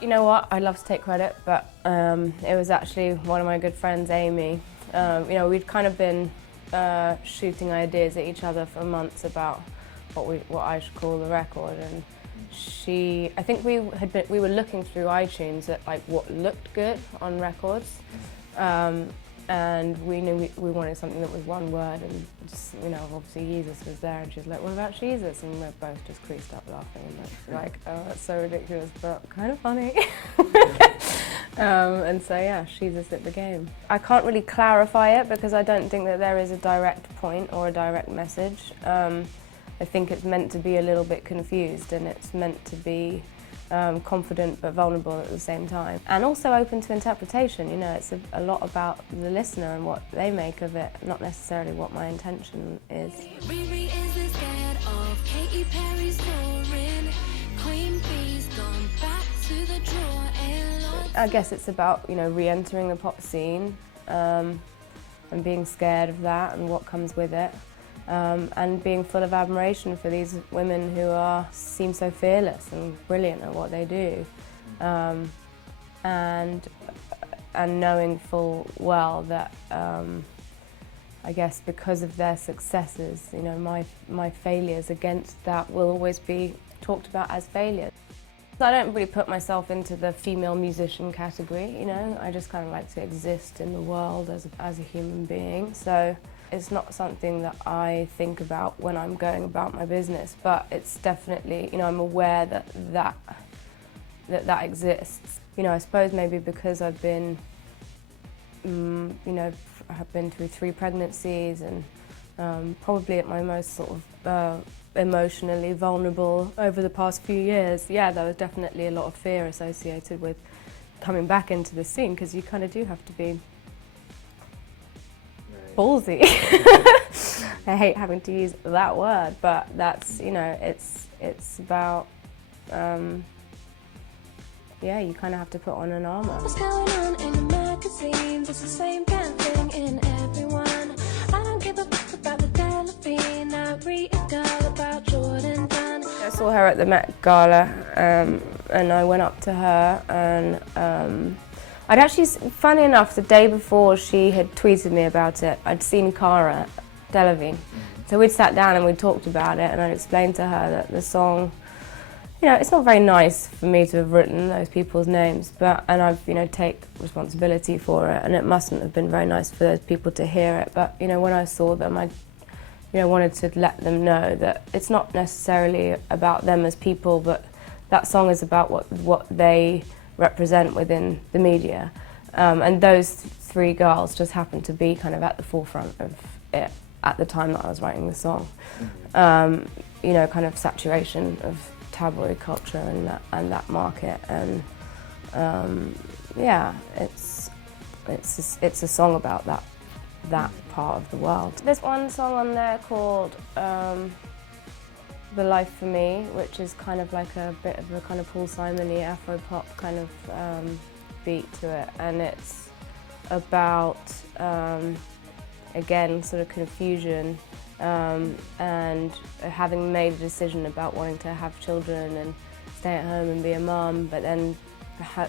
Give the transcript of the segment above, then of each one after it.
You know what, I'd love to take credit, but it was actually one of my good friends, Amy. We'd kind of been shooting ideas at each other for months about what I should call the record, and I think we were looking through iTunes at like what looked good on records, and we knew we wanted something that was one word, and just, obviously Sheezus was there, and she was like, "What about Sheezus?" And we're both just creased up laughing, and like, "Oh, that's so ridiculous, but kind of funny." And so yeah, Sheezus it became. I can't really clarify it because I don't think that there is a direct point or a direct message. I think it's meant to be a little bit confused, and it's meant to be confident but vulnerable at the same time. And also open to interpretation, it's a lot about the listener and what they make of it, not necessarily what my intention is. Riri isn't scared of Katy Perry's touring. Queen Bee's gone back to the drawing. I guess it's about, re-entering the pop scene and being scared of that and what comes with it. And being full of admiration for these women who seem so fearless and brilliant at what they do, and knowing full well that I guess because of their successes, my failures against that will always be talked about as failures. I don't really put myself into the female musician category, I just kind of like to exist in the world as a human being. So it's not something that I think about when I'm going about my business, but it's definitely, I'm aware that exists. I suppose maybe because I've been, I've been through 3 pregnancies and probably at my most sort of emotionally vulnerable over the past few years. Yeah, there was definitely a lot of fear associated with coming back into the scene, because you kind of do have to be ballsy. I hate having to use that word, but that's, it's about, yeah, you kind of have to put on an armour. What's going on in the magazines? It's the same damn thing in everyone. I don't give a fuck about the Delevingne. I read a girl about Jourdan Dunn. I saw her at the Met Gala, and I went up to her, and I'd actually, funny enough, the day before she had tweeted me about it, I'd seen Cara Delevingne. So we'd sat down and we'd talked about it, and I'd explained to her that the song, it's not very nice for me to have written those people's names, and I've, take responsibility for it, and it mustn't have been very nice for those people to hear it. But, when I saw them, I, wanted to let them know that it's not necessarily about them as people, but that song is about what they represent within the media, and those 3 girls just happened to be kind of at the forefront of it at the time that I was writing the song. Kind of saturation of tabloid culture and that market, and yeah, it's a song about that part of the world. There's one song on there called The Life for Me, which is kind of like a bit of a kind of Paul Simon-y Afro-pop kind of beat to it, and it's about, again, sort of confusion, and having made a decision about wanting to have children and stay at home and be a mum, but then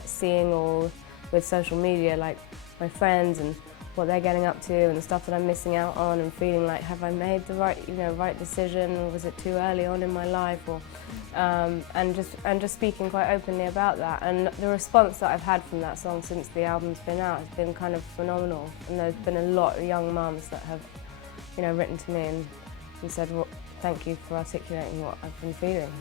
seeing all with social media, like my friends and what they're getting up to and the stuff that I'm missing out on, and feeling like, have I made the right decision, or was it too early on in my life, or and just speaking quite openly about that. And the response that I've had from that song since the album's been out has been kind of phenomenal, and there's been a lot of young mums that have written to me and said, well, thank you for articulating what I've been feeling.